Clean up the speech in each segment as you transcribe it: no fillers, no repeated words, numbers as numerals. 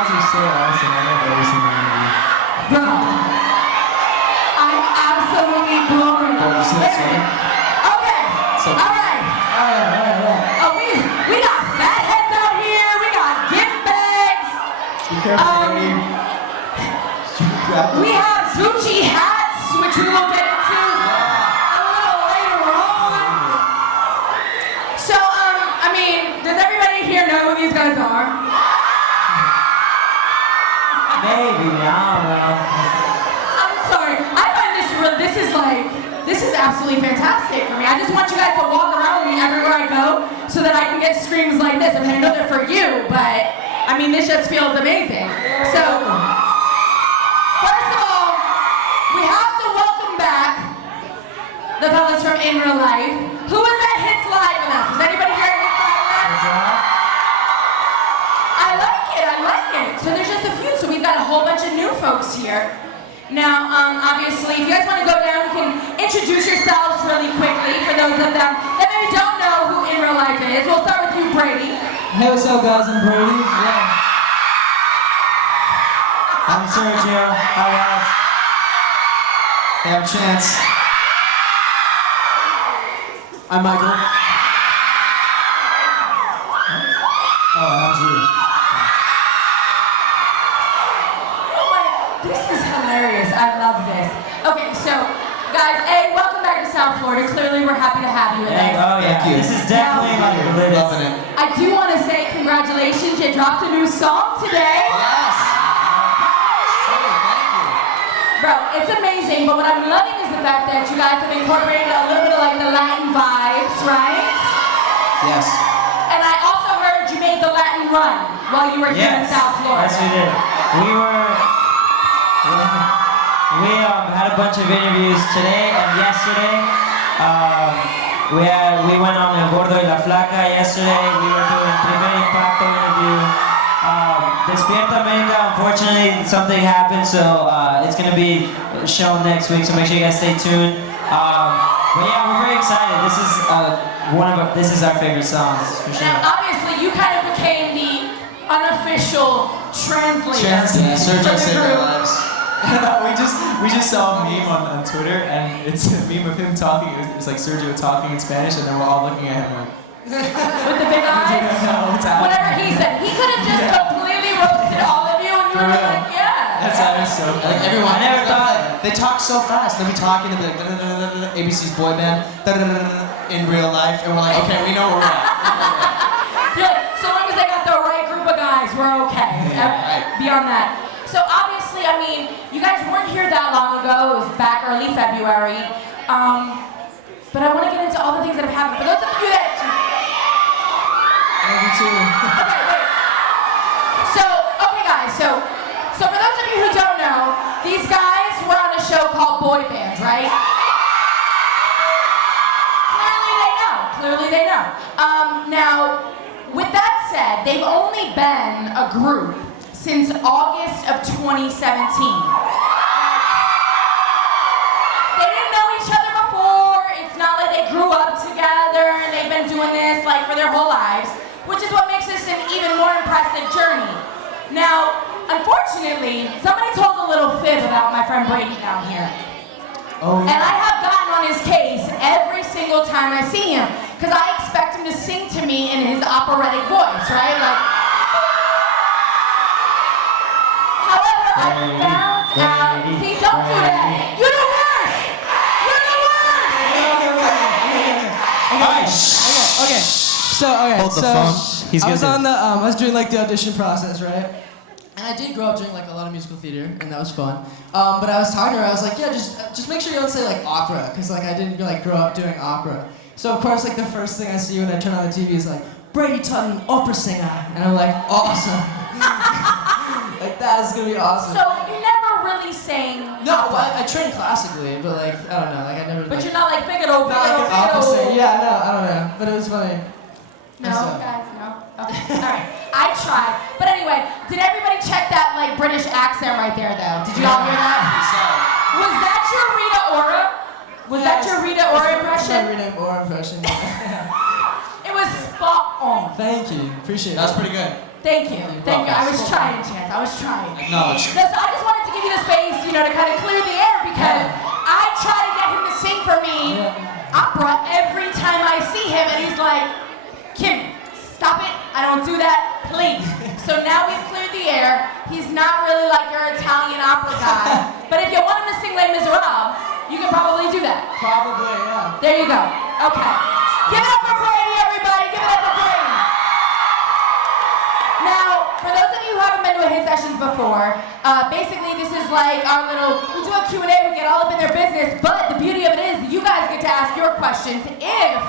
guys are so awesome. I love every single one of you. Bro, I'm absolutely blown away. Oh, you see that song? Okay, So- all right. Oh, we got fat heads out here. We got gift bags. Be careful, baby. We have Gucci hats, which we will get into a little later on. So, I mean, does everybody here know who these guys are? Maybe, I don't know. I'm sorry. I find this is absolutely fantastic for me. I just want you guys to walk around with me everywhere I go so that I can get screams like this. I mean, I know they're for you, but I mean, this just feels amazing. So, first of all, we have to welcome back the fellas from In Real Life. Who was at Hits Live with us? Is anybody here at Hits Live with us? I like it. So there's just a few. So we've got a whole bunch of new folks here. Now, obviously, if you guys want to go down, you can introduce yourselves really quickly for those of them that maybe don't know who In Real Life is. We'll start with you, Brady. Hey, what's up, guys? I'm Brady. Yeah. I'm Sergio. Hi, guys. Hey, I'm Chance. I'm Michael. Oh, and I'm Drew. This is hilarious. I love this. Okay, so guys, welcome back to South Florida. Clearly, we're happy to have you with us. Oh, yeah. Thank you. This is definitely like the latest. Loving it. I do want to say congratulations. You dropped a new song today. Yes. Hey, thank you. Bro, it's amazing, but what I'm loving is the fact that you guys have incorporated a little bit of like the Latin vibes, right? Yes. And I also heard you made the Latin run while you were here in South Florida. Yes, we did. We had a bunch of interviews today and yesterday. We went on El Gordo y La Flaca yesterday. We were doing Primer Impacto interview. Despierta América, unfortunately, something happened, so it's gonna be shown next week. So make sure you guys stay tuned. But yeah, we're very excited. This is our favorite songs for sure. Now, obviously, you kind of became the unofficial translator. Yeah, Sergio for the saved group. our lives. we just saw a meme on Twitter, and it's a meme of him talking. It's like Sergio talking in Spanish, and then we're all looking at him like, With the big eyes. what's happening? Whatever he said. He could have just completely roasted all of you, and you For would have real. been like, yeah. That's so funny. Like everyone, I never thought- they talk so fast. They'll be talking to like ABC's boy band in real life, and we're like, okay, we know where we're at. You're like, so long as they got the right group of guys, we're okay. Yeah, right. Beyond that. So obviously, I mean, you guys weren't here that long ago. It was back early February. But I want to get into all the things that have happened. For those of you that... Love you too. Okay, wait. So, okay guys, so for those of you who don't know, these guys were on a show called Boy Band, right? Clearly they know. Now, with that said, they've only been a group since August of 2017. They didn't know each other before. It's not like they grew up together and they've been doing this like for their whole lives, which is what makes this an even more impressive journey. Now, unfortunately, somebody told a little fib about my friend Brady down here. Oh, And I have gotten on his case every single time I see him, because I expect him to sing to me in his operatic voice, right? Like, however, I found out. See, don't do that. You're the worst. You're the worst. Okay. Hold the phone. He's I was good. on the I was doing like the audition process, right? And I did grow up doing like a lot of musical theater, and that was fun. But I was talking to her. I was like, yeah, just make sure you don't say like opera, because like I didn't like grow up doing opera. So of course, like the first thing I see when I turn on the TV is like Brady Tutton, opera singer, and I'm like, awesome. Like that is gonna be awesome. So you never really sang No, opera. I trained classically, but like I don't know, like I never. But like, you're not like Figaro, not like an opera Figaro. singer. Yeah, no, I don't know, but it was funny. No, So- guys, no. Okay, all right. I tried. But anyway, did everybody check that like British accent right there, though? Did you all hear that? Was that your Rita Ora? Was that your Rita Ora impression? My Rita Ora impression. It was spot on. Thank you, appreciate it. That was pretty good. Thank you. Thank you. I was trying, Chance. I was trying. Acknowledged. No, so I just wanted to give you the space, you know, to kind of clear the air because I try to get him to sing for me opera every time I see him, and he's like, Kim, stop it. I don't do that, please. So now we've cleared the air. He's not really like your Italian opera guy. But if you want him to sing Les Miserables, you can probably do that. Probably, yeah. There you go. Okay. Give it up for Brady, everybody. Give it up for Brady. Now, for those of you who haven't been to a hit sessions before, basically this is like our little, we do a Q&A, we get all up in their business, but the beauty of it is you guys get to ask your questions if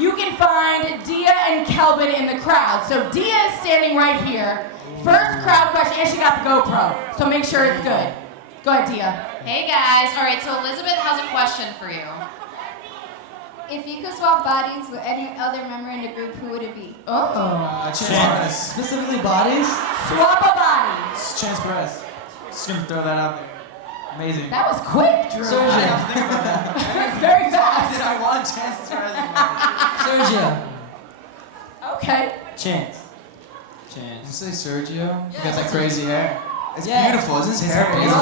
you can find Dia and Kelvin in the crowd. So Dia is standing right here. First crowd question, and she got the GoPro, so make sure it's good. Go ahead, Dia. Hey guys, alright, so Elizabeth has a question for you. If you could swap bodies with any other member in the group, who would it be? Oh. Chance Perez. Specifically bodies? Swap a body. Chance Perez. Just gonna throw that out there. Amazing. That was quick, Drew. Sergio. I have to think about that. That's very fast. I want Chance Perez. Sergio. Okay. Chance. Did you say Sergio? He got that crazy hair. It's Yeah. beautiful. Isn't his hair And beautiful?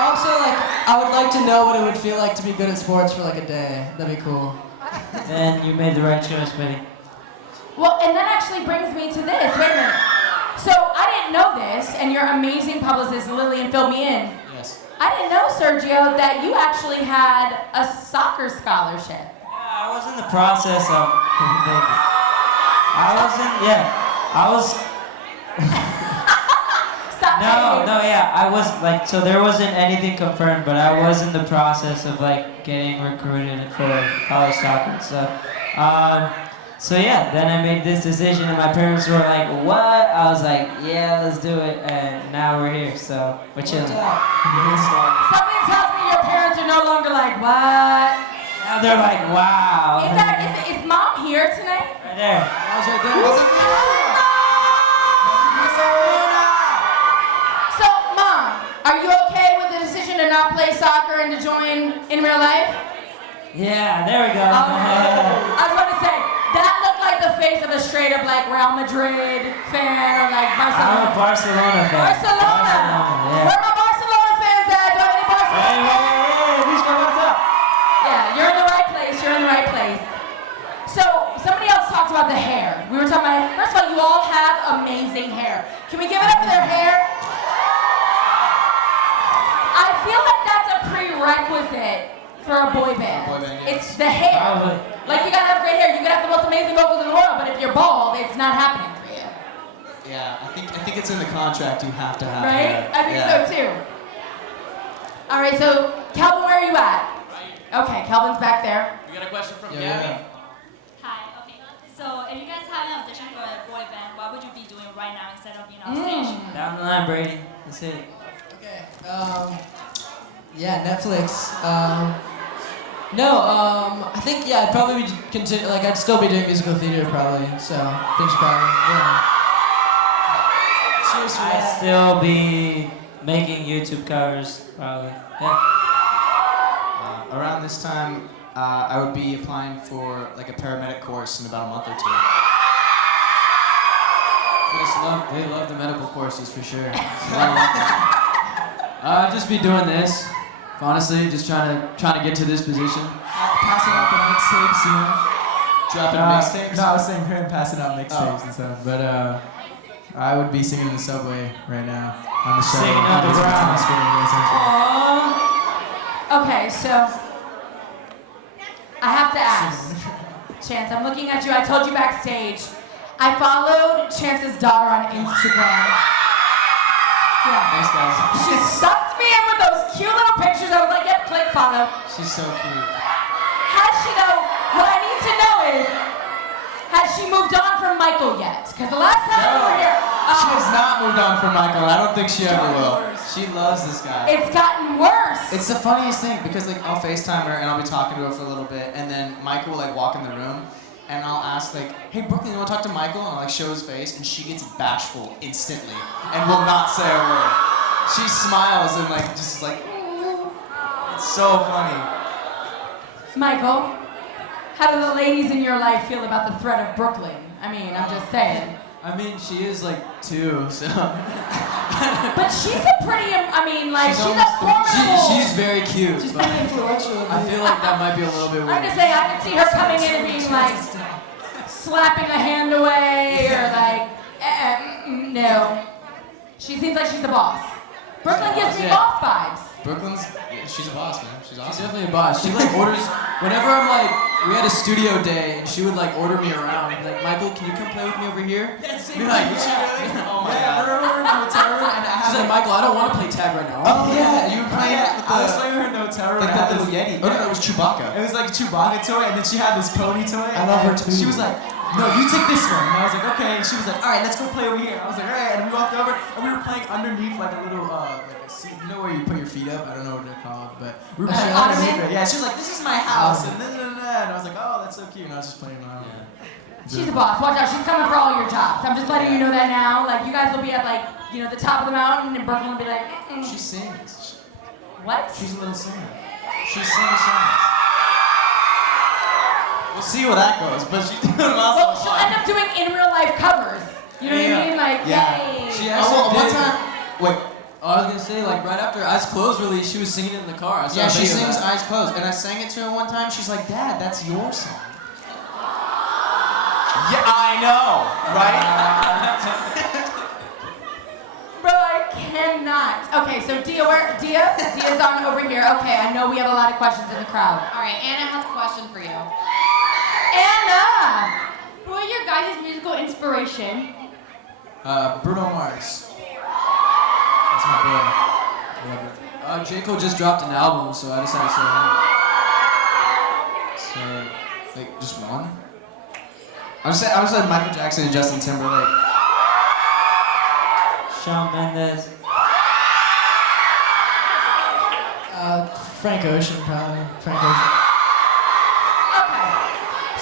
also, like, I would like to know what it would feel like to be good at sports for like a day. That'd be cool. Then you made the right choice, buddy. Well, and that actually brings me to this. Wait a minute. So I didn't know this, and your amazing publicist Lillian filled me in. Yes. I didn't know, Sergio, that you actually had a soccer scholarship. Yeah, I was in the process of. I was. Stop No, hating. yeah, I was like, so there wasn't anything confirmed, but I was in the process of like getting recruited for college soccer and stuff. So yeah, then I made this decision, and my parents were like, "What?" I was like, "Yeah, let's do it," and now we're here. So we're chilling. Something tells me your parents are no longer like, what? Now they're like, "Wow." Is Mom here tonight? Right there. So, Mom, are you okay with the decision to not play soccer and to join in real life? Yeah, there we go. I was about to say, that looked like the face of a straight up like Real Madrid fan or like I'm a Barcelona. Barcelona fan. Barcelona! Yeah. Where are my Barcelona fans at? Do I have any Barcelona Hey, fans? Vishka, what's up? Yeah, you're in the right place. You're in the right place. So, somebody else talked about the hair. We were talking about, first of all, you all have amazing hair. Can we give it up for their hair? I feel like that's a prerequisite for a boy band. Boy band, yeah. It's the hair. Probably. Like, you gotta have great hair. You could have the most amazing vocals in the world, but if you're bald, it's not happening for you. Yeah, I think it's in the contract. You have to have. Right? hair. I think Yeah. so too. All right, so Calvin, where are you at? Okay, Calvin's back there. We got a question from Yeah, Gabby. yeah. Hi, okay. So if you guys have an audition for a boy band, what would you be doing right now instead of being on stage? Down the line, Brady. That's it. Okay. Yeah, Netflix. I think I'd probably be continue. Like, I'd still be doing musical theater probably. So, thanks, Chicago. Yeah. Cheers for I'd that. still be making YouTube covers, probably. Yeah. Around this time, I would be applying for like a paramedic course in about a month or two. They love the medical courses for sure. Just be doing this. Honestly, just trying to get to this position. Passing out the mixtapes, you know. Dropping mixtapes. No, I was saying him passing out mixtapes and stuff. But I would be singing in the subway right now on the show. Singing underground. Okay, so I have to ask, Chance, I'm looking at you. I told you backstage. I followed Chance's daughter on Instagram. Yeah. Thanks, guys. She sucked me in with those cute little pictures. I was like, yep, click follow. She's so cute. Has she though? What I need to know is, has she moved on from Michael yet? Because the last time we were here, She has not moved on from Michael. I don't think she ever will. She loves this guy. it's gotten worse. It's the funniest thing because like I'll FaceTime her and I'll be talking to her for a little bit and then Michael will like walk in the room and I'll ask like, hey Brooklyn, you wanna talk to Michael? And I'll like show his face and she gets bashful instantly and will not say a word. She smiles and like just is like, it's so funny. Michael, how do the ladies in your life feel about the threat of Brooklyn I mean, I'm just saying. I mean, she is like 2, so. But she's a pretty, I mean, like, she's a almost formidable. She's very cute. She's but pretty influential. I feel like that might be a little bit weird. I'm just saying, I could see her coming in and being like, slapping a hand away, or like, no. She seems like she's a boss. Brooklyn gives me Yeah. boss vibes. Brooklyn's, she's a boss, man. She's She's awesome. definitely a boss. She like orders, whenever I'm like, we had a studio day, and she would like order me around. Like, Michael, can you come play with me over here? Be like, Oh my god. we're in the hotel room, and she's like, Michael, I don't want to play tag right now. Oh yeah, you were playing it with I was the, playing her in the hotel room. like and I that had little this- Yeti. Oh no, it was Chewbacca. It was like a Chewbacca toy, and then she had this pony toy. I love her and too. She was like, "No, you take this one." And I was like, "Okay." And she was like, "All right, let's go play over here." I was like, "All right." And we walked over, and we were playing underneath like a little like a seat. You know where you put your feet up? I don't know what they're called, but we were playing Ottoman? underneath it. Yeah, she was like, "This is my house," and and I was like, "Oh, that's so cute." And I was just playing around. She's a boss. Watch out, she's coming for all your jobs. I'm just letting you know that now. Like, you guys will be at, like, you know, the top of the mountain, and Brooklyn will be like, She sings. what? She's a little singer. She sings songs. We'll see where that goes, but she's doing Well, awesome. she'll end up doing in real life covers. You know what I mean? Like, yay. She Oh, actually well, one did. time. Wait. Oh, I was gonna say, like, right after Eyes Closed release, she was singing it in the car. I saw Yeah, a she video of sings that. Eyes Closed, and I sang it to her one time. She's like, "Dad, that's your song." Yeah, I know, right? Bro, I cannot. Okay, so Dia's on over here. Okay, I know we have a lot of questions in the crowd. All right, Anna has a question for you. Anna! Who are your guys' musical inspiration? Bruno Mars. That's my boy. I love it. J. Cole just dropped an album, so I decided to say him. So, like, just one? I would say Michael Jackson and Justin Timberlake. Shawn Mendes. Frank Ocean, probably. Frank Ocean. Okay.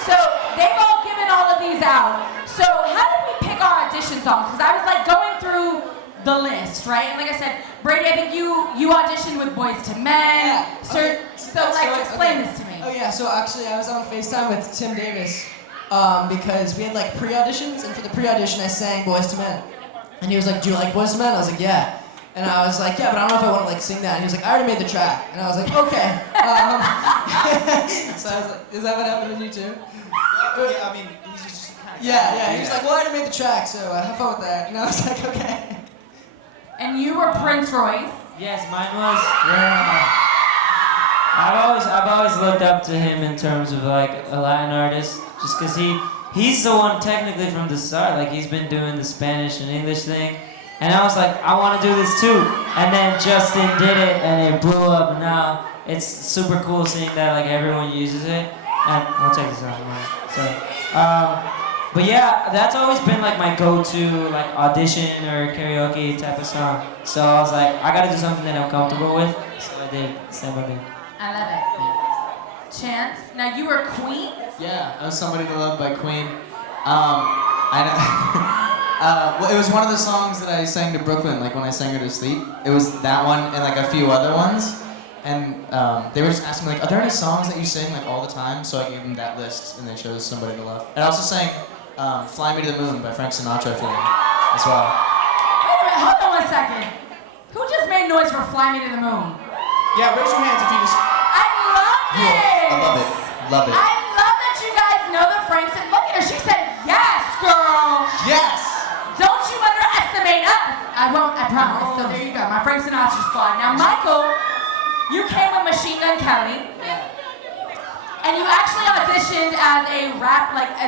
So they've all given all of these out. So how did we pick our audition songs? Because I was like going through the list, right? And like I said, Brady, I think you auditioned with Boyz II Men. Yeah, okay. So like, explain this to me. Oh yeah, so actually I was on FaceTime with Tim Davis because we had like pre-auditions, and for the pre-audition I sang Boyz II Men. And he was like, "Do you like Boyz II Men?" I was like, "Yeah." And I was like, "Yeah, but I don't know if I want to like sing that." And he was like, "I already made the track." And I was like, "Okay." So I was like, "Is that what happened with you too?" Yeah, I mean, he's just kind of. Yeah. He was like, "Well, I already made the track, so have fun with that." And I was like, "Okay." And you were Prince Royce. Yes, mine was. I've always looked up to him in terms of like a Latin artist, just because he's the one technically from the start. Like, he's been doing the Spanish and English thing, and I was like, I want to do this too. And then Justin did it, and it blew up. And now it's super cool seeing that like everyone uses it. And I'll take this off. So, but yeah, that's always been like my go-to like audition or karaoke type of song. So I was like, I gotta do something that I'm comfortable with. So I did Samba Day. I love it. Chance. Now you were Queen. Yeah, I was Somebody to Love by Queen. Well, it was one of the songs that I sang to Brooklyn, like when I sang her to sleep. It was that one and like a few other ones. And they were just asking me like, "Are there any songs that you sing like all the time?" So I gave them that list, and they chose Somebody to Love. And I also sang "Fly Me to the Moon" by Frank Sinatra for them as well. Wait a minute. Hold on 1 second. Who just made noise for "Fly Me to the Moon"? Yeah, raise your hands if you just. I love this. I love it. Love it. I love that you guys know the Frank Sinatra. Look at her. She said yes, girl. Yes. Don't you underestimate us. I won't. I promise. So there you go. My Frank Sinatra squad. Now, Michael, you came with Machine Gun Kelly. And you actually auditioned as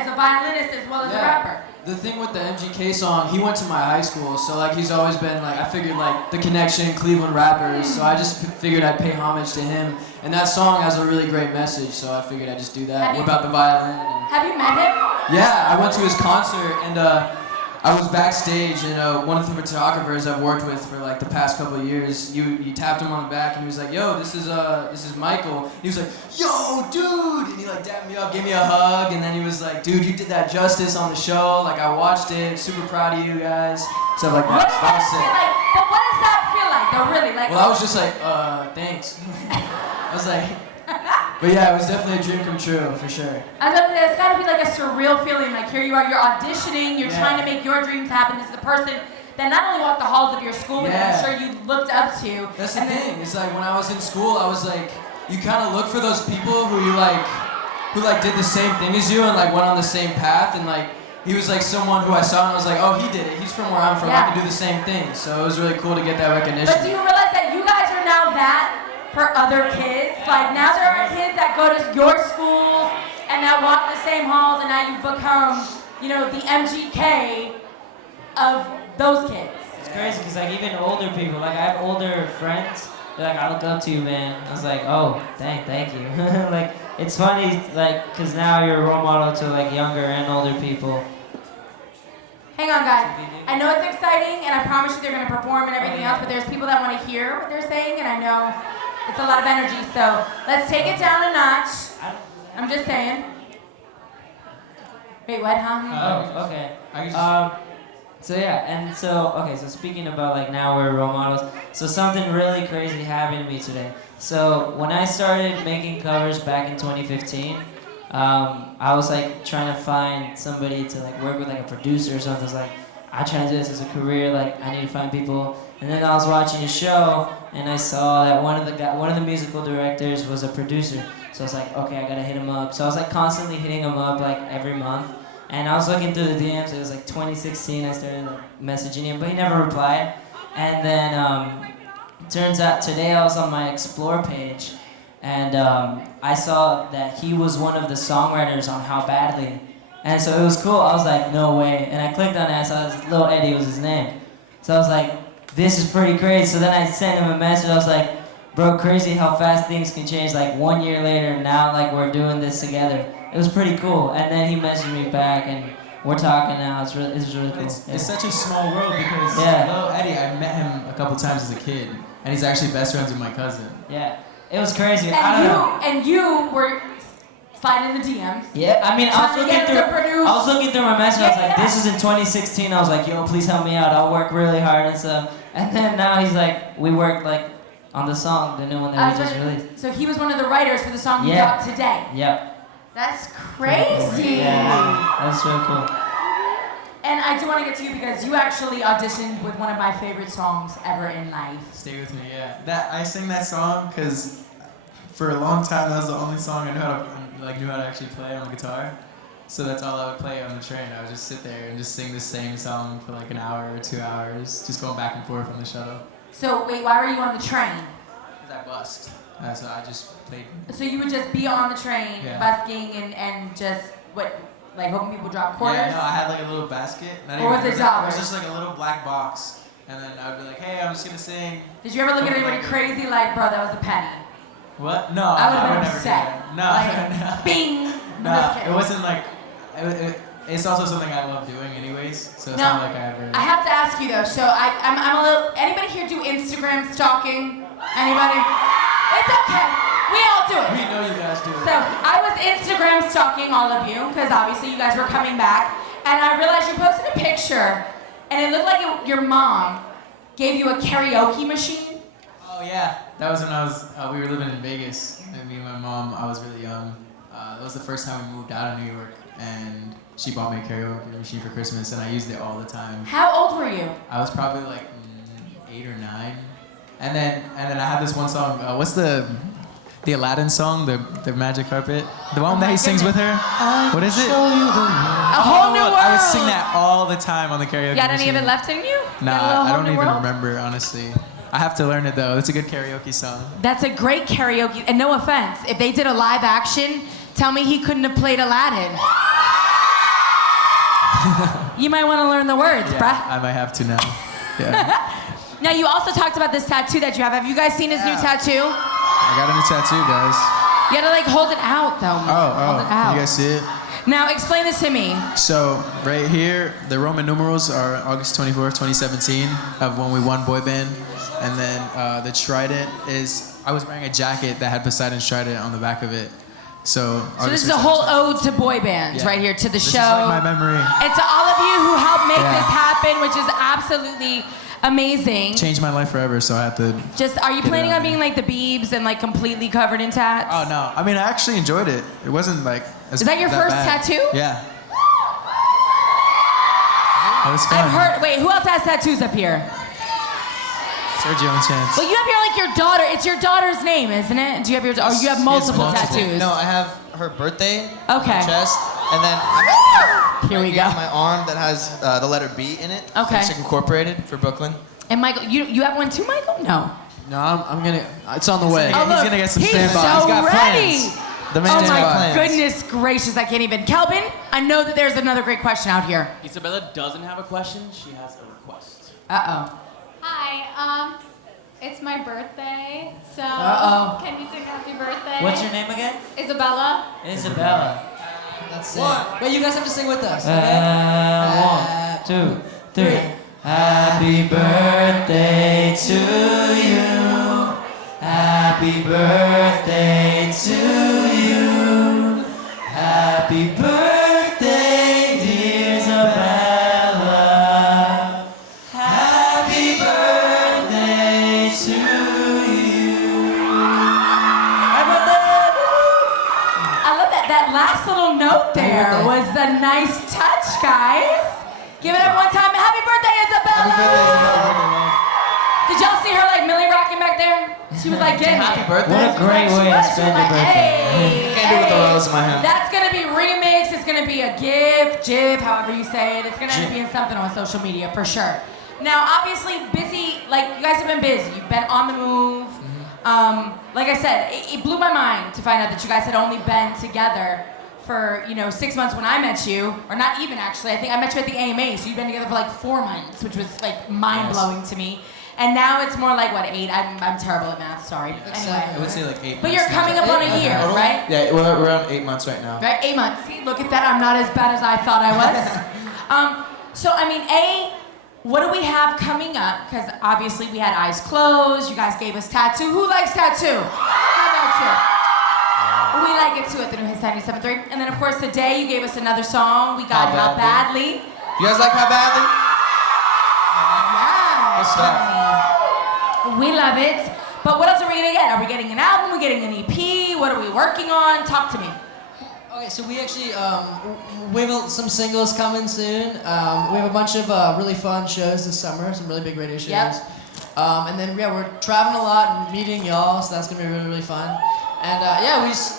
a violinist as well as a rapper. The thing with the MGK song, he went to my high school, so like he's always been like, I figured like the connection, Cleveland rappers, so I just figured I'd pay homage to him. And that song has a really great message, so I figured I'd just do that. What about the violin? Have you met him? Yeah, I went to his concert, and I was backstage, and one of the photographers I've worked with for like the past couple of years, you tapped him on the back, and he was like, "Yo, this is Michael." He was like, "Yo, dude," and he like dapped me up, gave me a hug, and then he was like, "Dude, you did that justice on the show. Like, I watched it. Super proud of you guys." Stuff like What that. does That was that feel sick. like? But what does that feel like, though, really? Like, Well, I was just like, thanks. I was like, But yeah, it was definitely a dream come true, for sure. I thought it's got to be like a surreal feeling. Like here you are, you're auditioning, you're trying to make your dreams happen. This is the person that not only walked the halls of your school, but that I'm sure you looked up to. That's the thing. It's like when I was in school, I was like, you kind of look for those people who you like, who like did the same thing as you and like went on the same path, and like he was like someone who I saw and I was like, oh, he did it. He's from where I'm from. I can do the same thing. So it was really cool to get that recognition. But do you realize that you guys are now that for other kids? Like now there are kids that go to your schools and that walk the same halls, and now you've become, you know, the MGK of those kids. It's crazy because like even older people, like I have older friends. They're like, I look up to you, man. I was like, oh, thank you. Like it's funny, like, because now you're a role model to like younger and older people. Hang on, guys. I know it's exciting, and I promise you they're going to perform and everything else, but there's people that want to hear what they're saying, and I know it's a lot of energy, so let's take it down a notch. I'm just saying. Wait, what, huh? Oh, okay. So yeah, and so, okay, so speaking about like now we're role models, so something really crazy happened to me today. So when I started making covers back in 2015, I was like trying to find somebody to like work with, like a producer or something. I was like, I try to do this as a career, like I need to find people. And then I was watching a show and I saw that one of the musical directors was a producer. So I was like, okay, I gotta hit him up. So I was like constantly hitting him up like every month. And I was looking through the DMs. It was like 2016. I started like, messaging him, but he never replied. And then turns out today I was on my Explore page, and I saw that he was one of the songwriters on How Badly. And so it was cool. I was like, no way. And I clicked on it. I saw Lil Eddie was his name. So I was like, this is pretty crazy. So then I sent him a message. I was like, bro, crazy how fast things can change. Like 1 year later, now like we're doing this together. It was pretty cool. And then he messaged me back, and we're talking now. It's really cool. It's such a small world because Lil Eddie, I met him a couple times as a kid, and he's actually best friends with my cousin. Yeah, it was crazy. And you were sliding the DMs. Yeah, I mean, I was looking through my message. I was like, this is in 2016. I was like, yo, please help me out. I'll work really hard and stuff. And then now he's like, we worked like on the song, the new one that we just released. So he was one of the writers for the song you dropped today. Yep. That's crazy. Yeah, that's really cool. And I do want to get to you because you actually auditioned with one of my favorite songs ever in life. Stay With Me, yeah. I sang that song because for a long time that was the only song I knew how to actually play on the guitar. So that's all I would play on the train. I would just sit there and just sing the same song for like an hour or 2 hours, just going back and forth on the shuttle. So wait, why were you on the train? Because I busked. So I just played. So you would just be on the train, busking and just like hoping people drop quarters? Yeah, no, I had like a little basket. Or was it dollars? It was just like a little black box, and then I would be like, hey, I'm just gonna sing. Did you ever look at anybody crazy like, bro, that was a penny? What? No, I would have been never upset. do that. No, like, no. Bing. No, it wasn't like. It's also something I love doing, anyways. So it's not like I ever. I have to ask you though. So I'm a little. Anybody here do Instagram stalking? Anybody? It's okay. We all do it. We know you guys do it. So I was Instagram stalking all of you because obviously you guys were coming back, and I realized you posted a picture, and it looked like your mom gave you a karaoke machine. Oh yeah, that was when I was. We were living in Vegas, and me and my mom. I was really young. That was the first time we moved out of New York, and she bought me a karaoke machine for Christmas, and I used it all the time. How old were you? I was probably like 8 or 9, and then I had this one song. What's the Aladdin song, the Magic Carpet, the one that he sings with her? What is it? A Whole New World. I would sing that all the time on the karaoke You got machine. any of it left in you? Nah, I don't even remember, honestly. I have to learn it though. It's a good karaoke song. That's a great karaoke, and no offense, if they did a live action, tell me he couldn't have played Aladdin. You might want to learn the words, bruh. I might have to now. Yeah. Now you also talked about this tattoo that you have. Have you guys seen his new tattoo? I got a new tattoo, guys. You gotta like hold it out though. Hold it out. You guys see it? Now explain this to me. So right here, the Roman numerals are August 24th, 2017, of when we won boy band. And then the trident is, I was wearing a jacket that had Poseidon's trident on the back of it. So this is a whole ode to boy bands right here, to the This show. is like my memory. And to all of you who helped make Yeah. this happen, which is absolutely amazing. Changed my life forever, so I have to. Are you Get it planning out on being like the Biebs and like completely covered in tats? Oh no! I mean, I actually enjoyed it. It wasn't like. Is that your first bad. tattoo? Yeah. That was fun. I've heard. Wait, who else has tattoos up here? Sergio and Chance. Well, you have your daughter. It's your daughter's name, isn't it? Do you have your? Or you have multiple tattoos? No, I have her birthday Okay. on my chest, and then Here we go. on my arm that has the letter B in it. Okay. It's like incorporated for Brooklyn. And Michael, you have one too, Michael? No. No, I'm gonna. It's on the way. Oh, He's look, gonna get some he's standby. so He's got ready. plans. The man Oh has my plans. goodness gracious, I can't even. Kelvin, I know that there's another great question out here. Isabella doesn't have a question, she has a request. Uh-oh. Hi, it's my birthday, so Uh-oh. can you sing happy birthday? What's your name again? Isabella. Isabella. That's it. Wait, you guys have to sing with us. 1, 2, 3. Happy birthday to you. Happy birthday to you. Happy birthday, dear Isabella. Happy birthday to you. Happy birthday. I love that. That last little note there was a nice touch, guys. Give it up one time. Happy birthday, Isabella! Did y'all see her like Millie rocking back there? She was like getting Happy it. birthday. What a great way to spend your birthday. Hey, Can't do it with the rose in my hand. That's gonna be remixed. It's gonna be a GIF, GIF, however you say it. It's gonna end up being something on social media for sure. Now, obviously, busy. Like you guys have been busy. You've been on the move. Like I said, it blew my mind to find out that you guys had only been together for 6 months when I met you, or not even actually. I think I met you at the AMA, so you've been together for like 4 months, which was like mind blowing to me. And now it's more like what, 8? I'm terrible at math. Sorry. Anyway. I would say like 8 But months you're now. coming up on a year, right? Yeah, we're around 8 months right now. Right, 8 months. See, look at that. I'm not as bad as I thought I was. So, I mean, what do we have coming up? Because obviously we had Eyes Closed. You guys gave us Tattoo. Who likes Tattoo? How about you? We like it too at the New Hits 97.3. And then, of course, today you gave us another song. We got How Badly. You guys like How Badly? Yeah. Good stuff. We love it. But what else are we gonna get? Are we getting an album? Are we getting an EP? What are we working on? Talk to me. Okay, so we actually we have some singles coming soon. We have a bunch of really fun shows this summer, some really big radio shows. Yep. And then we're traveling a lot and meeting y'all, so that's gonna be really really fun. And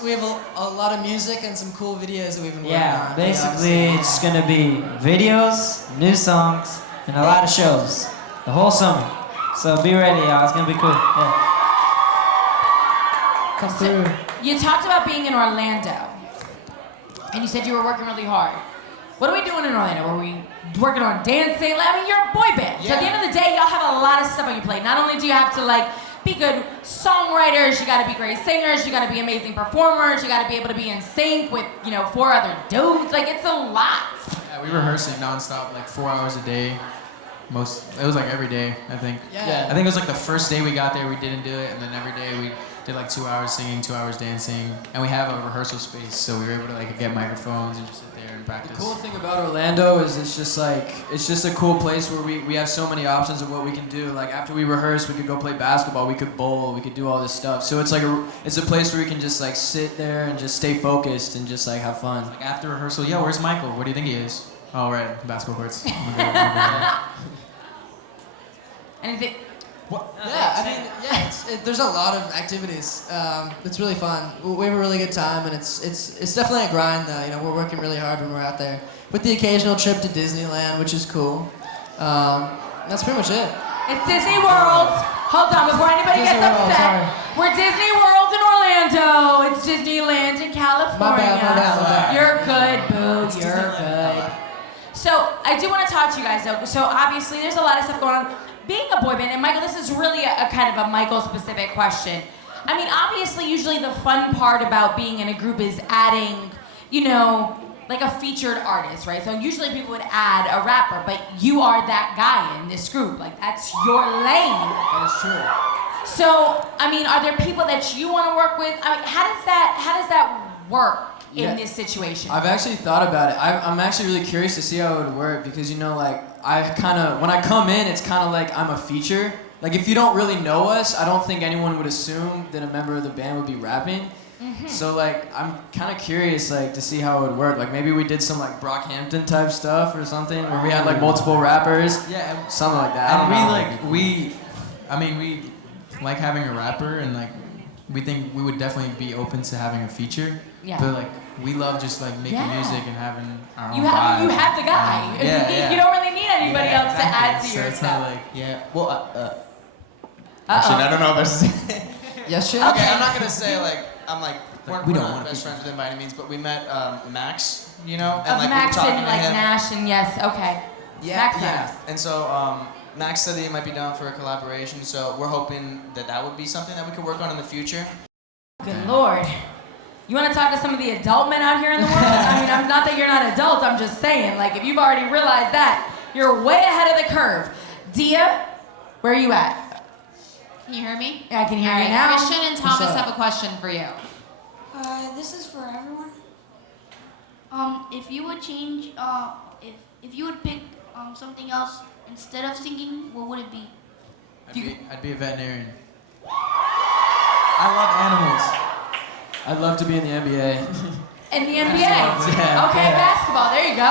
we have a lot of music and some cool videos that we've been working on. Basically it's gonna be videos, new songs, and a lot of shows the whole summer. So be ready, y'all. It's gonna be cool. Yeah. Come through. You talked about being in Orlando, and you said you were working really hard. What are we doing in Orlando? Are we working on dancing? I mean, you're a boy band. So at the end of the day, y'all have a lot of stuff on your plate. Not only do you have to be good songwriters, you gotta be great singers, you gotta be amazing performers, you gotta be able to be in sync with 4 other dudes. It's a lot. Yeah, we rehearsing nonstop, like 4 hours a day. It was like every day, I think. Yeah. I think it was like the first day we got there, we didn't do it, and then every day we did like 2 hours singing, 2 hours dancing, and we have a rehearsal space, so we were able to get microphones and just sit there and practice. The cool thing about Orlando is it's just a cool place where we have so many options of what we can do. Like after we rehearse, we could go play basketball, we could bowl, we could do all this stuff. So it's it's a place where we can just sit there and just stay focused and just have fun. Like after rehearsal, yo, where's Michael? Where do you think he is? Oh, right, basketball courts. Anything? There's a lot of activities. It's really fun. We have a really good time, and it's definitely a grind though. We're working really hard when we're out there. With the occasional trip to Disneyland, which is cool. That's pretty much it. It's Disney World. Hold on, before anybody Disney gets World, upset. sorry. We're Disney World in Orlando. It's Disneyland in California. My bad. You're good, boo. You're good. So I do want to talk to you guys though. So obviously there's a lot of stuff going on. Being a boy band, and Michael, this is really a kind of a Michael-specific question. I mean, obviously, usually the fun part about being in a group is adding, a featured artist, right? So usually people would add a rapper, but you are that guy in this group. That's your lane. That is true. So, I mean, are there people that you want to work with? I mean, how does that work in Yeah. this situation? I've actually thought about it. I'm actually really curious to see how it would work because, you know, like, when I come in, it's kind of like I'm a feature. Like, if you don't really know us, I don't think anyone would assume that a member of the band would be rapping. So, like, I'm kind of curious, like, to see how it would work. Like, maybe we did some, like, Brockhampton type stuff or something where we had, like, multiple rappers. Yeah, Something like that. and I don't know. we like having a rapper, and like we think we would definitely be open to having a feature. Yeah. But like we love just like making Yeah. music and having our own You vibe. have the guy. Yeah. You don't really need anybody Yeah, else to add to exactly. your So it's stuff. not like Yeah. Well, Uh-oh. actually, I don't know if I should say. Yes, Shane? Okay, I'm not gonna say like I'm like we're, we we're don't not wanna best be- friends with him by any means, but we met Max, you know, and Of like Max we were talking and to like him. Nash and yes, okay. Max Max. And so Max said that he might be down for a collaboration, so we're hoping that that would be something that we could work on in the future. Good Lord. You want to talk to some of the adult men out here in the world? I mean, I'm not that you're not adults, I'm just saying, like, if you've already realized that, you're way ahead of the curve. Dia, where are you at? Can you hear me? Yeah, I can hear All you right, now. Christian and Thomas up? have a question for you. This is for everyone. If you would change, if you would pick something else instead of singing, what would it be? I'd be a veterinarian. I love animals. I'd love to be in the NBA. In the NBA. Yeah. Okay, basketball, there you go.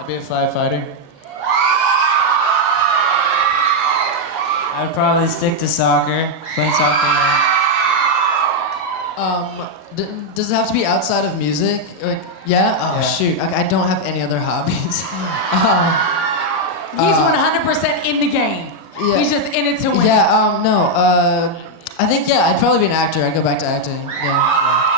I'd be a firefighter. I'd probably stick to soccer, playing soccer. Does it have to be outside of music? Or, yeah? Oh, Yeah. shoot. I don't have any other hobbies. He's 100% in the game. Yeah. He's just in it to win. Yeah, no. I think, yeah, I'd probably be an actor. I'd go back to acting. Yeah.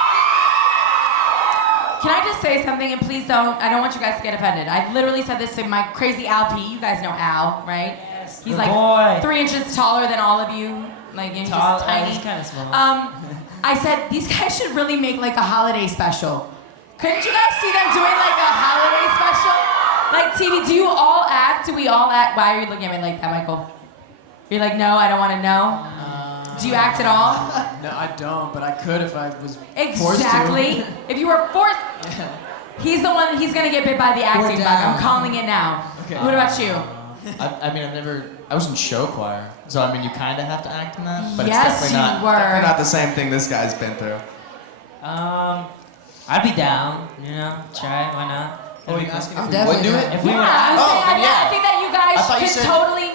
Can I just say something, and please don't, I don't want you guys to get offended. I literally said this to my crazy Al P. You guys know Al, right? Yes, He's good like boy. 3 inches taller than all of you. Like, and he's Tall, tiny. he's kind of small. I said, these guys should really make like a holiday special. Couldn't you guys see them doing like a holiday special? Like, TV, do you all act? Do we all act? Why are you looking at me like that, Michael? You're like, no, I don't want to know. Do you act at all? No, I don't, but I could if I was forced Exactly. to. If you were forced, he's the one. He's gonna get bit by the acting bug. I'm down. calling it now. Okay. What about you? I mean, I was in show choir, so I mean, you kind of have to act in that, but Yes, it's you definitely not. were. Definitely not the same thing this guy's been through. I'd be down, you know, try, why not? Oh, you asking I'm if we would do definitely it? If we Yeah, would, I'm Oh, saying, then yeah. I think that you I guys thought you could said- totally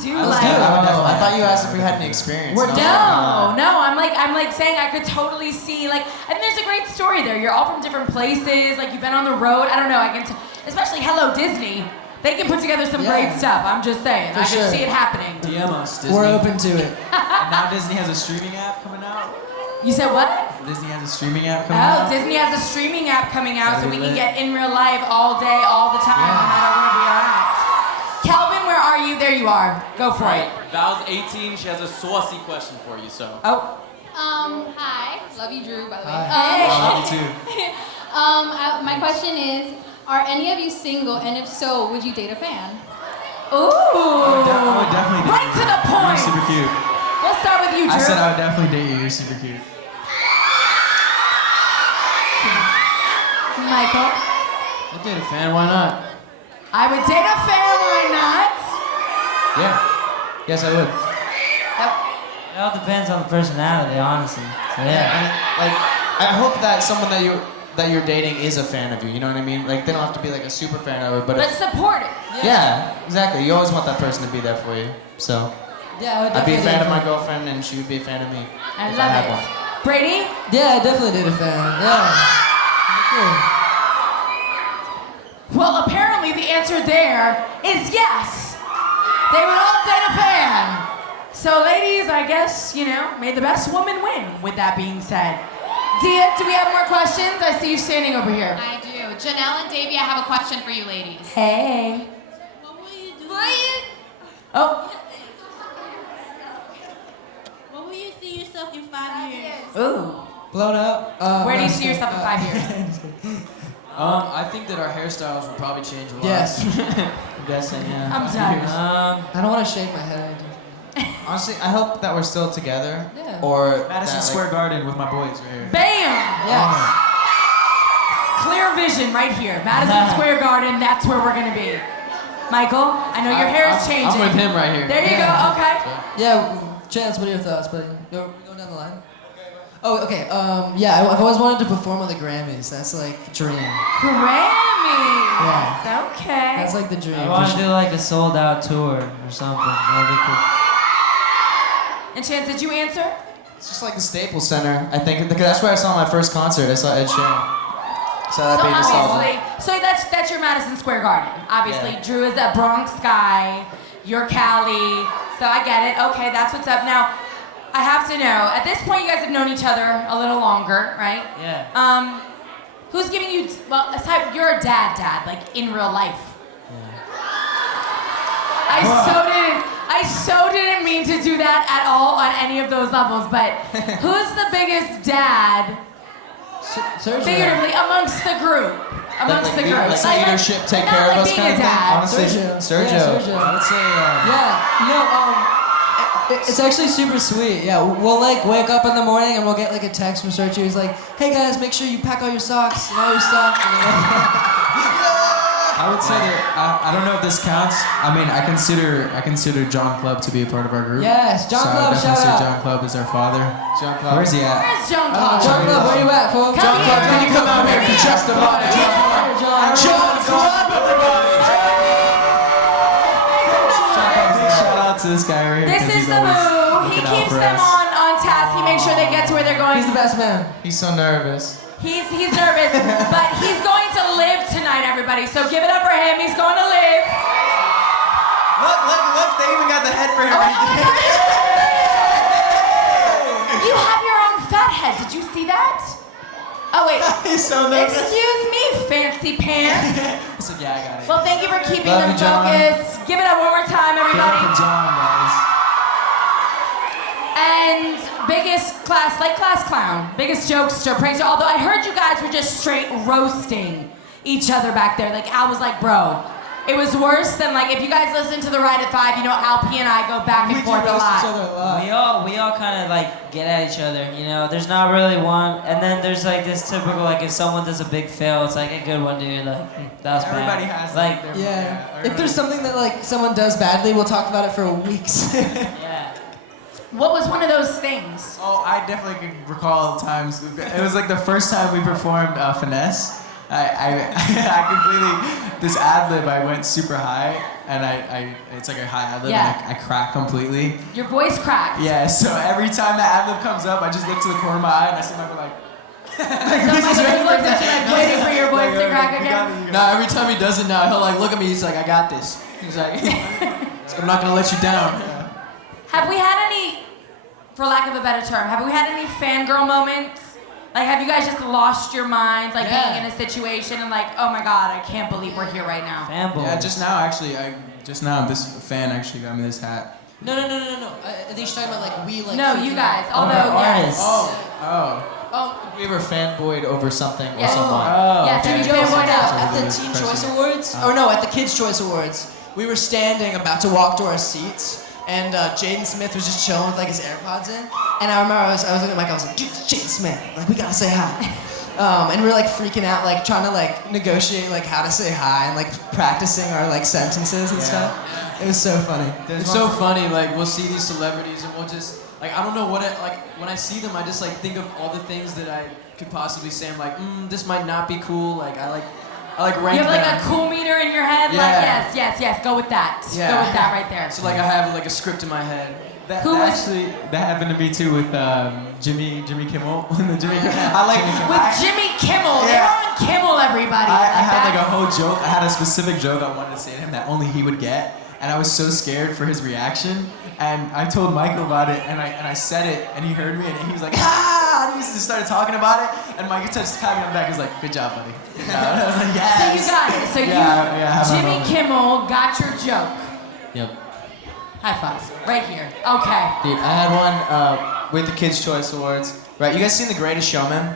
do I was like. down. I would Oh. definitely- I thought you asked if we had any experience. We're and I was like, No, I'm like saying I could totally see, like, I think there's a great story there. You're all from different places, like you've been on the road. I don't know, especially Hello Disney. They can put together some Yeah. great stuff. I'm just saying. For I can sure. see it happening. DM us, Disney. We're open to it. And now Disney has a streaming app coming out. You said what? Disney has a streaming app coming Oh, out. Disney has a streaming app coming out, so That'd we be can lit. get in real life all day, all the time, no matter where we are at. Calvin, where are you? There you are. Go for it. Val's 18. She has a saucy question for you. So. Oh, Hi. Love you, Drew, by the way. Hey. Oh, me too. My question is, are any of you single? And if so, would you date a fan? ooh. I would definitely date Right you. to the You're point. super cute. Let's start with you, Drew. I said I would definitely date you. You're super cute. Michael. I'd date a fan, why not? I would date a fan, why not? Yeah. Yes, I would. it all depends on the personality, honestly. So yeah. Like, I hope that someone that you're dating is a fan of you. You know what I mean? Like, they don't have to be like a super fan of her, but Let's support it. yeah, exactly. You always want that person to be there for you. So Yeah, I would I'd be a definitely fan date of my girlfriend, and she would be a fan of me. I if love I had it. one. Brady? Yeah, I definitely date a fan. Yeah. Well, apparently the answer there is yes. They would all date a fan. So, ladies, I guess, may the best woman win, with that being said. Dia, do we have more questions? I see you standing over here. I do. Janelle and Davey, I have a question for you ladies. Hey. What will you do? Oh. What will you see yourself in 5 years? Ooh. Blown up. Where do you see yourself in 5 years? I think that our hairstyles would probably change a lot. Yes. I'm guessing, yeah. I'm done. I don't want to shave my head. Honestly, I hope that we're still together. Yeah. Or Madison that, Square Garden with my boys right here. Bam! Yes. Clear vision right here. Madison Square Garden, that's where we're gonna be. Michael, I know your hair is changing. I'm with him right here. There you go, okay. Yeah, Chance, what are your thoughts, buddy? Go down the line. Oh, okay. Yeah, I've always wanted to perform on the Grammys. That's like the dream. Grammy. Yeah. Okay. That's like the dream. I want to do like a sold out tour or something. That'd be cool. And Chance, did you answer? It's just like the Staples Center. I think because that's where I saw my first concert. I saw Ed Sheeran. So that'd So be nostalgic. obviously, so that's your Madison Square Garden. Obviously, Yeah. Drew is a Bronx guy. You're Cali. So I get it. Okay, that's what's up. Now, I have to know. At this point, you guys have known each other a little longer, right? Yeah. Who's giving you? Well, aside, you're a dad, like in real life. I so didn't mean to do that at all on any of those levels. But who's the biggest dad? Sergio. Figuratively, amongst the group. Amongst the group. Like leadership, take not care of like us being kind a of thing. dad. Honestly, Sergio. Yeah, Sergio. I would say, Yeah, you know, it's actually super sweet. Yeah, we'll like wake up in the morning and we'll get like a text from Sergio. He's like, "Hey guys, make sure you pack all your socks and all your stuff." I would say that I don't know if this counts. I mean, I consider John Clubb to be a part of our group. Yes, John so Clubb, I would definitely shout say out. John Clubb is our father. John Clubb. Where's he at? Where's John Clubb? John Clubb, where you at, folks? John Clubb, Can you come out here for just a moment? John Clubb, everybody! Shout out to this guy right here. This 'cause is he's the always move. He looking out keeps for them us. on task. He makes sure they get to where they're going. He's the best man. He's so nervous. He's nervous, but he's going to live tonight, everybody. So give it up for him. He's going to live. Look! They even got the head for him. Oh, you have your own fat head. Did you see that? Oh wait. He's so nervous. Excuse me, fancy pants. He's like, yeah, I got it. Well, thank you for keeping Love them you, John. focused. Give it up one more time, Give it up everybody. for John, guys. And biggest class clown, biggest jokester, prankster. Although I heard you guys were just straight roasting each other back there. Like Al was like, bro, it was worse than like if you guys listen to the Ride at 5, you know Alpi and I go back and forth a lot. We all kind of like get at each other, you know. There's not really one, and then there's like this typical like if someone does a big fail, it's like a good one, dude. Like that was Everybody bad. has like their Yeah. If there's something that like someone does badly, we'll talk about it for weeks. yeah. What was one of those things? Oh, I definitely can recall times. It was like the first time we performed Finesse. I completely, this ad lib, I went super high, and it's like a high ad lib, Yeah. and I cracked completely. Your voice cracked. Yeah, so every time that ad lib comes up, I just look to the corner of my eye and I see Michael like, So Michael just looks at you like waiting for your voice to crack again. Nah, every time he does it now, he'll like look at me. He's like, I got this. He's like, I'm not gonna let you down. Have we had any, for lack of a better term, have we had any fangirl moments? Like, have you guys just lost your minds, like Yeah. being in a situation and like, oh my god, I can't believe we're here right now? Fanboy. yeah, just now, this fan actually got me this hat. No. I think she's talking about like we like. No, freaking you guys. out. Although, yes. Oh. We were fanboyed over something or Yes. someone. Yes, okay. you fanboyed out. At the Teen Choice Awards, or no, at the Kids Choice Awards, we were standing about to walk to our seats, and Jaden Smith was just chilling with like his AirPods in, and I remember I was looking at Mike, I was like, dude, it's Jaden Smith, like we gotta say hi. And we were like freaking out, like trying to like negotiate like how to say hi and like practicing our like sentences and stuff. It was so funny. It's so funny. Like we'll see these celebrities and we'll just like I don't know what like when I see them I just like think of all the things that I could possibly say. I'm like, this might not be cool. Like I rank You have like them. a cool meter in your head, Yeah. like yes, go with that. Yeah. Go with that right there. So like I have like a script in my head. That happened to me too with Jimmy Kimmel. I like With Jimmy Kimmel, they were on Kimmel, everybody. I had like a that's- whole joke. I had a specific joke I wanted to say to him that only he would get, and I was so scared for his reaction. And I told Michael about it, and I said it, and he heard me, and he was like, ah! And he just started talking about it, and Michael just patting him back. He was like, good job, buddy. Good job. I was like, yes. So you got it. So I have my Jimmy moment. Kimmel got your joke. Yep. High five. Right here. Okay. Dude, I had one with the Kids' Choice Awards. Right, you guys seen The Greatest Showman?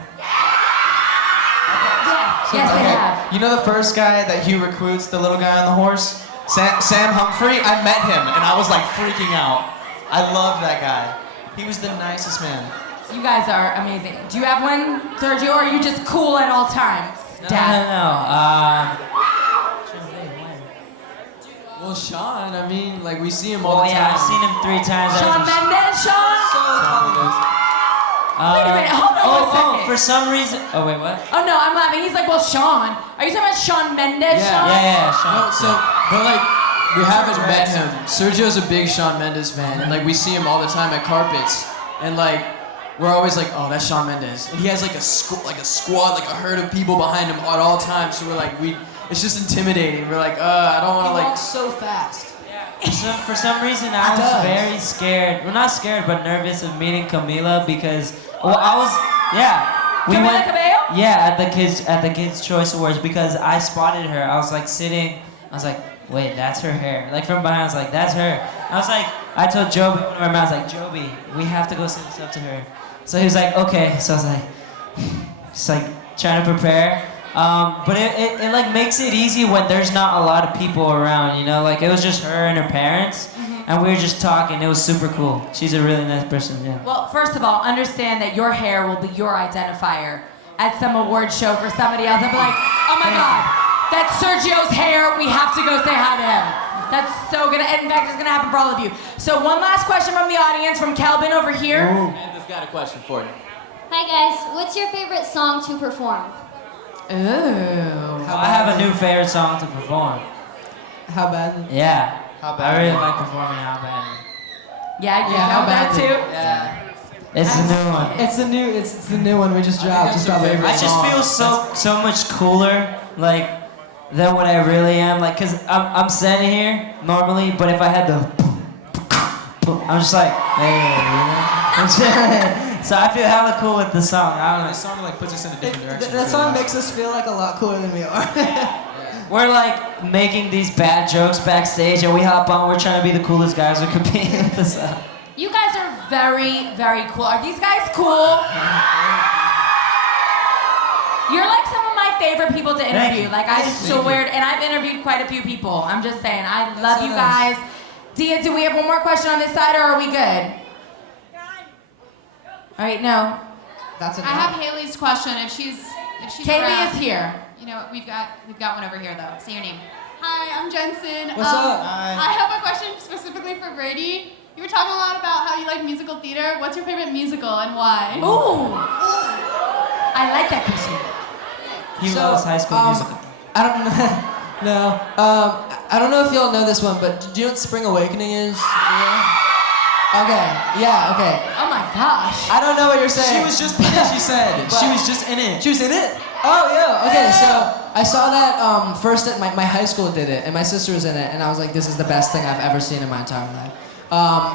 Yes, I have. You know the first guy that Hugh recruits, the little guy on the horse? Sam Humphrey? I met him and I was like freaking out. I love that guy. He was the nicest man. You guys are amazing. Do you have one, Sergio, or are you just cool at all times? Dad. Well, Sean, I mean, like we see him all Oh the yeah, time. I've seen him 3 times. Shawn Mendes, Sean? Wait a minute, hold on one second. For some reason. Oh wait, what? Oh no, I'm laughing. He's like, well, Sean. Are you talking about Shawn Mendes, Yeah. Sean? Yeah, Sean. No, so, but like, we haven't met him. Sergio's a big Shawn Mendes fan, and like we see him all the time at carpets, and like we're always like, oh, that's Shawn Mendes, and he has like a squad, like a herd of people behind him at all times. So we're like, it's just intimidating. We're like, I don't want to He like. walks so fast. For some reason, I was does. very scared. Well, not scared, but nervous of meeting Camila because, well, I was, yeah. Camila Cabello? Yeah, at the Kids Choice Awards because I spotted her. I was like sitting. I was like, wait, that's her hair. Like from behind, I was like, that's her. I was like, I told Joby, one of my mouths, like, Joby, we have to go sit this up to her. So he was like, okay. So I was like, just like trying to prepare. But it like makes it easy when there's not a lot of people around, you know? Like it was just her and her parents, and we were just talking. It was super cool. She's a really nice person, yeah. Well, first of all, understand that your hair will be your identifier at some award show for somebody else. They'll be like, oh my God, that's Sergio's hair. We have to go say hi to him. That's so gonna, and in fact, it's gonna happen for all of you. So one last question from the audience, from Kelvin over here. And this got a question for you. Hi guys, what's your favorite song to perform? Ooh. I have a new favorite song to perform. How bad? Yeah. How bad? I really like performing How Bad. Yeah, you how know that bad? too. Yeah. It's the new one. It's the new one we just dropped. It's our favorite I just feel so much cooler, like, than what I really am. Like, cause I'm standing here normally, but if I had the, I'm just like, hey, so I feel hella cool with the song. I don't know. This song like puts us in a different direction. That song makes us feel like a lot cooler than we are. We're like making these bad jokes backstage, and we hop on. We're trying to be the coolest guys we could be with the song. You guys are very, very cool. Are these guys cool? You're like some of my favorite people to interview. you. Like, I swear, and I've interviewed quite a few people. I'm just saying, I love you guys. Dia, do we have one more question on this side, or are we good? All right, no. That's I have Haley's question. If she's Kaylee around, is here. You know, we've got one over here though. Say your name. Hi, I'm Jensen. What's up? I have a question specifically for Brady. You were talking a lot about how you like musical theater. What's your favorite musical and why? Ooh. I like that question. He loves High School Musical. I don't know. I don't know if y'all know this one, but do you know what Spring Awakening is? Yeah. Okay. Yeah. Okay. Oh my gosh. I don't know what you're saying. She was just in it. She said she was just in it. She was in it? Oh, yeah. Okay, so I saw that first at my high school did it, and my sister was in it, and I was like, this is the best thing I've ever seen in my entire life.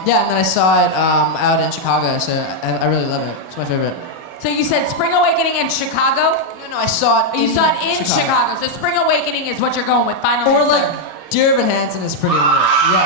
Yeah, and then I saw it out in Chicago, so I really love it. It's my favorite. So you said Spring Awakening in Chicago? No, I saw it You saw it in Chicago. So Spring Awakening is what you're going with. Final Or answer. like, Dear Evan Hansen is pretty lit. Yeah.